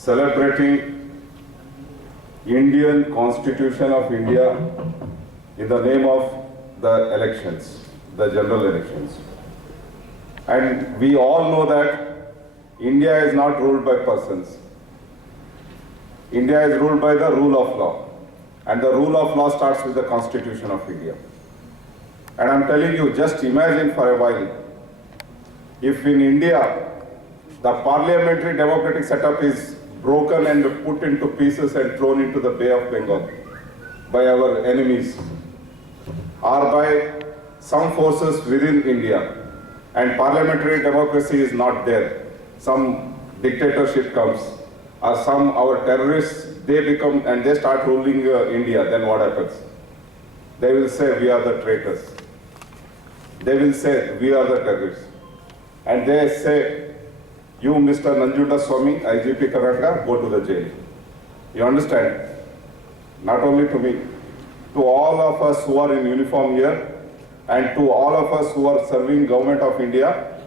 celebrating Indian Constitution of India in the name of the elections, the general elections. And we all know that India is not ruled by persons. India is ruled by the rule of law. And the rule of law starts with the Constitution of India. And I'm telling you, just imagine for a while, if in India, the parliamentary democratic setup is broken and put into pieces and thrown into the Bay of Bengal by our enemies, or by some forces within India, and parliamentary democracy is not there, some dictatorship comes, or some our terrorists, they become and they start ruling India, then what happens? They will say we are the traitors. They will say we are the terrorists. And they say, you Mr. Nanjuda Swami, IGP Karnataka, go to the jail. You understand? Not only to me, to all of us who are in uniform here, and to all of us who are serving government of India,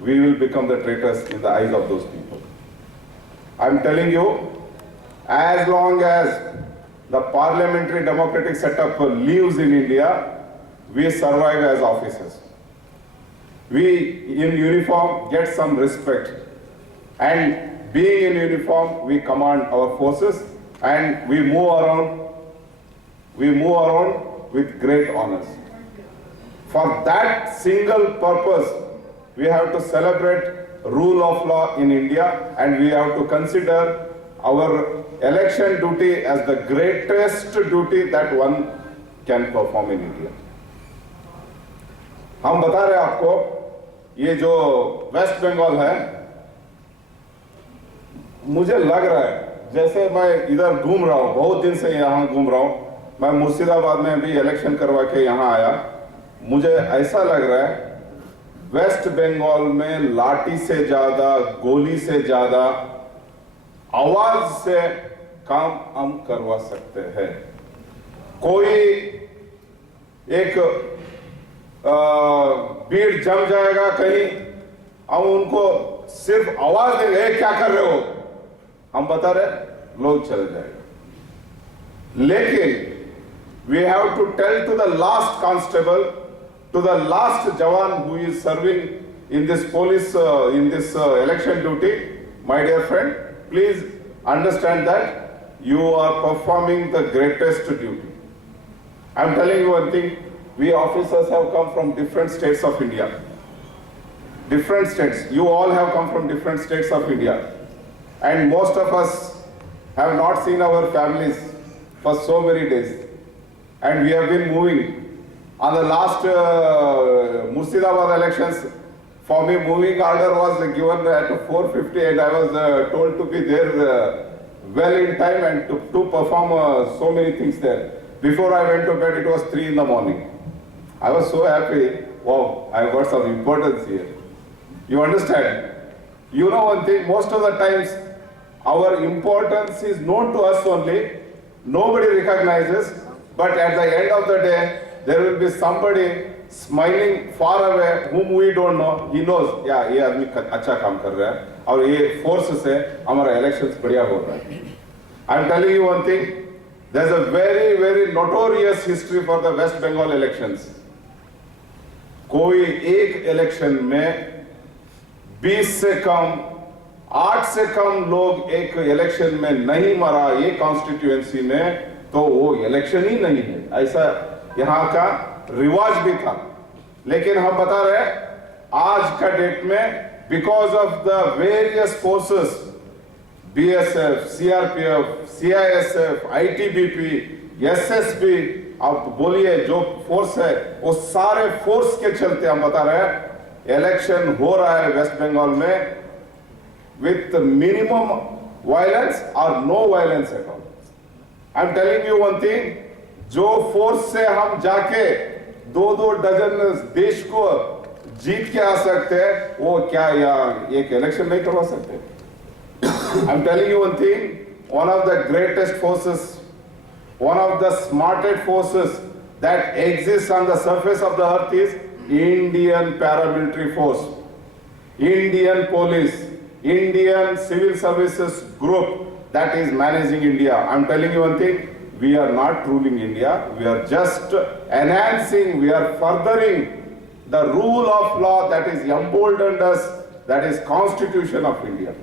we will become the traitors in the eyes of those people. I'm telling you, as long as the parliamentary democratic setup lives in India, we survive as officers. We in uniform get some respect, and being in uniform, we command our forces and we move around with great honors. For that single purpose, we have to celebrate rule of law in India, and we have to consider our election duty as the greatest duty that one can perform in India. हम बता रहे हैं आपको, ये जो waste Bengal है, मुझे लग रहा है जैसे मैं इधर घूम रहा हूँ, बहुत दिन से यहाँ घूम रहा हूँ, मैं मुर्शिदाबाद में भी इलेक्शन करवा के यहाँ आया, मुझे ऐसा लग रहा है वेस्ट बंगाल में लाठी से ज्यादा, गोली से ज्यादा आवाज से काम हम करवा सकते हैं। कोई एक भीड़ जम जाएगा कहीं, हम उनको सिर्फ आवाज देंगे, क्या कर रहे हो, हम बता रहे, लोग चले जाएंगे। लेकिन we have to tell to the last constable, to the last jawan who is serving in this police, in this election duty, my dear friend, please understand that you are performing the greatest duty. I am telling you one thing, we officers have come from different states of India. Different states, you all have come from different states of India. And most of us have not seen our families for so many days. And we have been moving. On the last Murshidabad elections, for me moving order was given at 4:50 and I was told to be there well in time and to perform so many things there. Before I went to bed, it was 3 in the morning. I was so happy. Wow, I got some importance here. You understand? You know one thing, most of the times our importance is known to us only. Nobody recognizes, but at the end of the day, there will be somebody smiling far away whom we don't know. He knows, yeah, ये आदमी अच्छा काम कर रहा है और ये force से हमारा elections बढ़िया हो रहा है. I'm telling you one thing, there's a very, very notorious history for the West Bengal elections. कोई एक election में 20 से कम, 8 से कम लोग एक इलेक्शन में नहीं मरा ये कॉन्स्टिट्यूएंसी में, तो वो इलेक्शन ही नहीं है, ऐसा यहाँ का रिवाज भी था. लेकिन हम बता रहे आज का डेट में because of the various forces, BSF, CRPF, CISF, ITBP, SSB, आप बोलिए जो फोर्स है वो सारे फोर्स के चलते हम बता रहे इलेक्शन हो रहा है वेस्ट बंगाल में with minimum violence or no violence at all. I'm telling you one thing, जो फोर्स से हम जाके 2-2 डजन देश को जीत के आ सकते हैं, वो क्या यहाँ एक इलेक्शन नहीं करवा सकते? I'm telling you one thing, one of the greatest forces, one of the smartest forces that exists on the surface of the earth is Indian paramilitary force, Indian police, Indian Civil Services Group that is managing India. I'm telling you one thing, we are not ruling India, we are just enhancing, we are furthering the rule of law that is emboldened us, that is Constitution of India.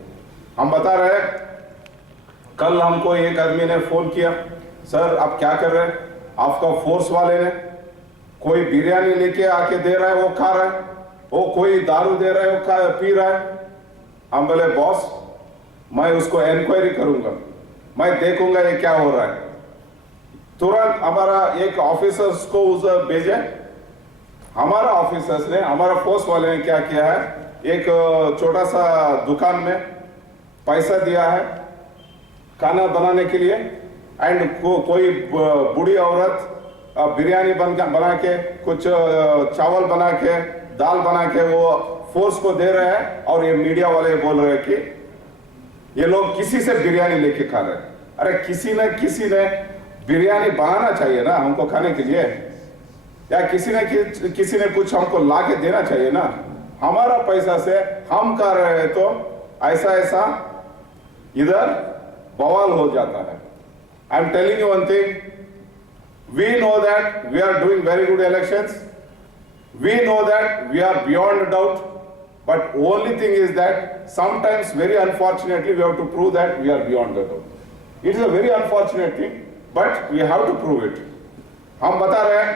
हम बता रहे हैं, कल हमको एक आदमी ने phone किया, सर आप क्या कर रहे हैं, आपका फोर्स वाले ने कोई बिरयानी लेके आके दे रहा है वो खा रहा है, वो कोई दारू दे रहा है वो पी रहा है। हम बोले बॉस मैं उसको इंक्वायरी करूंगा, मैं देखूंगा ये क्या हो रहा है। तुरंत हमारा एक ऑफिसर्स को उस भेजे, हमारा ऑफिसर्स ने, हमारा फोर्स वाले ने क्या किया है, एक छोटा सा दुकान में पैसा दिया है खाना बनाने के लिए, एंड कोई बूढ़ी औरत बिरयानी बना के, कुछ चावल बना के, दाल बना के वो फोर्स को दे रहे हैं, और ये मीडिया वाले बोल रहे हैं कि ये लोग किसी से बिरयानी लेके खा रहे हैं। अरे किसी ने बिरयानी बनाना चाहिए ना हमको खाने के लिए, या किसी ने कुछ हमको ला के देना चाहिए ना। हमारा पैसा से हम कर रहे हैं तो ऐसा इधर बवाल हो जाता है। I am telling you one thing, we know that we are doing very good elections, we know that we are beyond doubt, but only thing is that sometimes very unfortunately we have to prove that we are beyond the doubt. It is a very unfortunate thing, but we have to prove it. हम बता रहे हैं,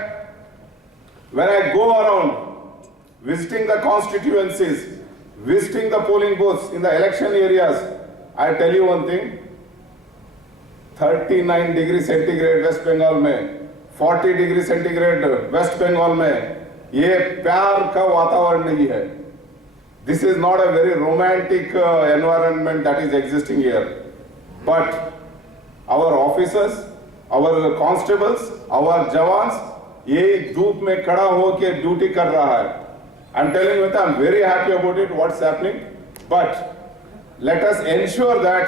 when I go around visiting the constituencies, visiting the polling booths in the election areas, I tell you one thing, 39 degree centigrade West Bengal में, 40 degree centigrade West Bengal में, ये प्यार का वातावरण नहीं है। This is not a very romantic environment that is existing here, but our officers, our constables, our jawans ये धूप में खड़ा होकर ड्यूटी कर रहा है। I am telling you, I am very happy about it what's happening, but let us ensure that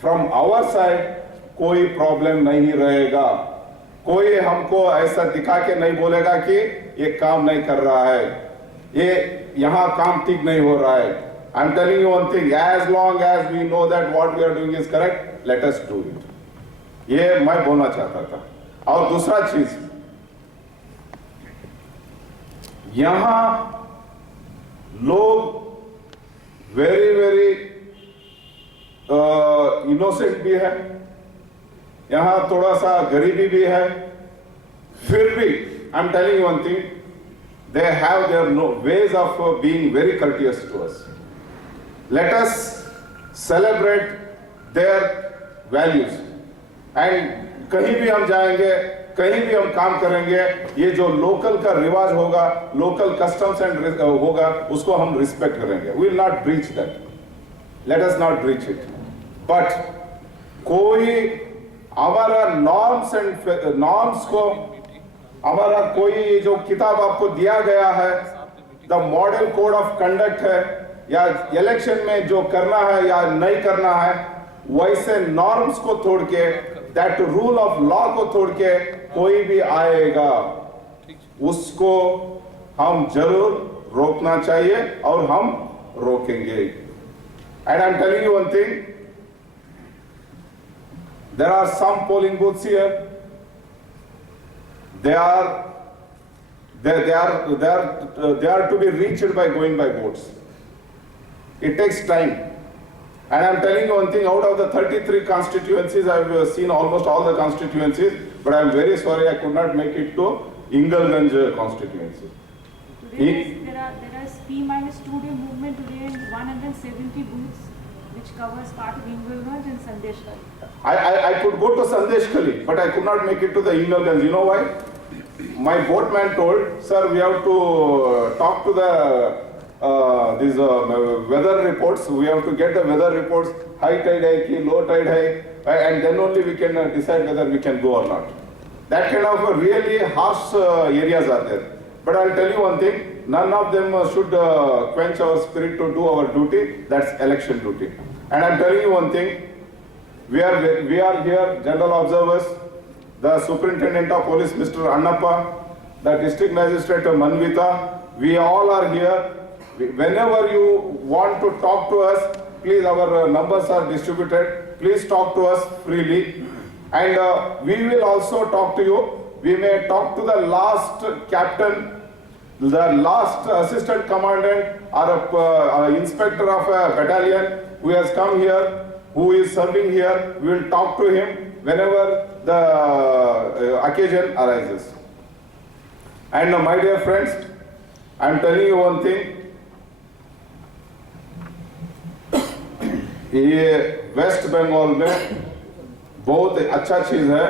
from our side कोई problem नहीं रहेगा। कोई हमको ऐसा दिखा के नहीं बोलेगा कि ये काम नहीं कर रहा है, ये यहां काम ठीक नहीं हो रहा है। I am telling you one thing, as long as we know that what we are doing is correct, let us do it. ये मैं बोलना चाहता था। और दूसरा चीज, यहां लोग वेरी इनोसेंट भी है, यहां थोड़ा सा गरीबी भी है, फिर भी आई am telling you one thing, they have their ways of being very courteous to us. Let us celebrate their values, and कहीं भी हम जाएंगे, कहीं भी हम काम करेंगे, ये जो लोकल का रिवाज होगा, लोकल कस्टम्स एंड होगा, उसको हम रिस्पेक्ट करेंगे। We will not breach that, let us not breach it. But कोई हमारा नॉर्म्स को, हमारा कोई जो किताब आपको दिया गया है, the model code of conduct है, या इलेक्शन में जो करना है या नहीं करना है, वैसे नॉर्म्स को तोड़ के, दैट रूल ऑफ लॉ को तोड़ के कोई भी आएगा, उसको हम जरूर रोकना चाहिए और हम रोकेंगे। And I am telling you one thing, there are some polling booths here, they are to be reached by going by boats. It takes time, and I'm telling you one thing, out of the 33 constituencies, I've seen almost all the constituencies, but I'm very sorry I could not make it to Ingalganj constituency. There are P-2-day movement today in 170 booths, which covers part of Ingalganj and Sandeshkhali. I could go to Sandeshkhali, but I could not make it to the Ingalganj. You know why? My boatman told, sir, we have to talk to the these weather reports. We have to get the weather reports, high tide hai ki low tide hai, and then only we can decide whether we can go or not. That kind of really harsh areas are there. But I'll tell you one thing, none of them should quench our spirit to do our duty. That's election duty. And I'm telling you one thing, we are here, general observers, the superintendent of police, Mr. Annappa, the district magistrate Manvita, we all are here. whenever you want to talk to us, please, our numbers are distributed. Please talk to us freely. And we will also talk to you. We may talk to the last captain, the last assistant commandant or inspector of a battalion who has come here, who is serving here. We will talk to him whenever the occasion arises. And my dear friends, I am telling you one thing. ये वेस्ट बंगाल में बहुत अच्छा चीज है.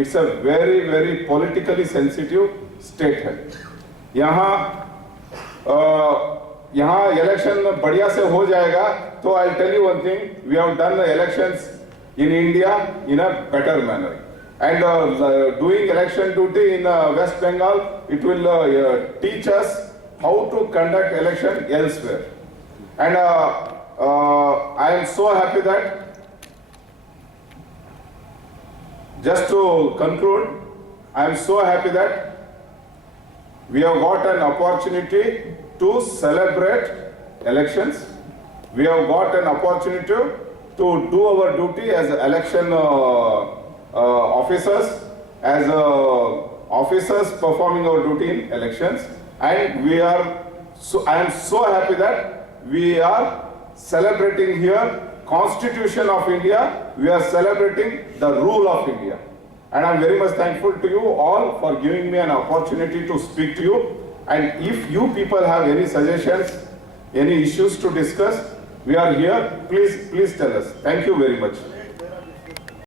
It's a very very politically sensitive state है. यहाँ election बढ़िया से हो जाएगा. तो I tell you one thing, we have done elections in India in a better manner. And doing election duty in West Bengal, it will teach us how to conduct election elsewhere. And I am so happy that, just to conclude, I am so happy that we have got an opportunity to celebrate elections. We have got an opportunity to do our duty as election officers, as officers performing our duty in elections. And we are I am so happy that we are celebrating here Constitution of India. We are celebrating the rule of India. And I am very much thankful to you all for giving me an opportunity to speak to you. And if you people have any suggestions, any issues to discuss, we are here. Please tell us. Thank you very much.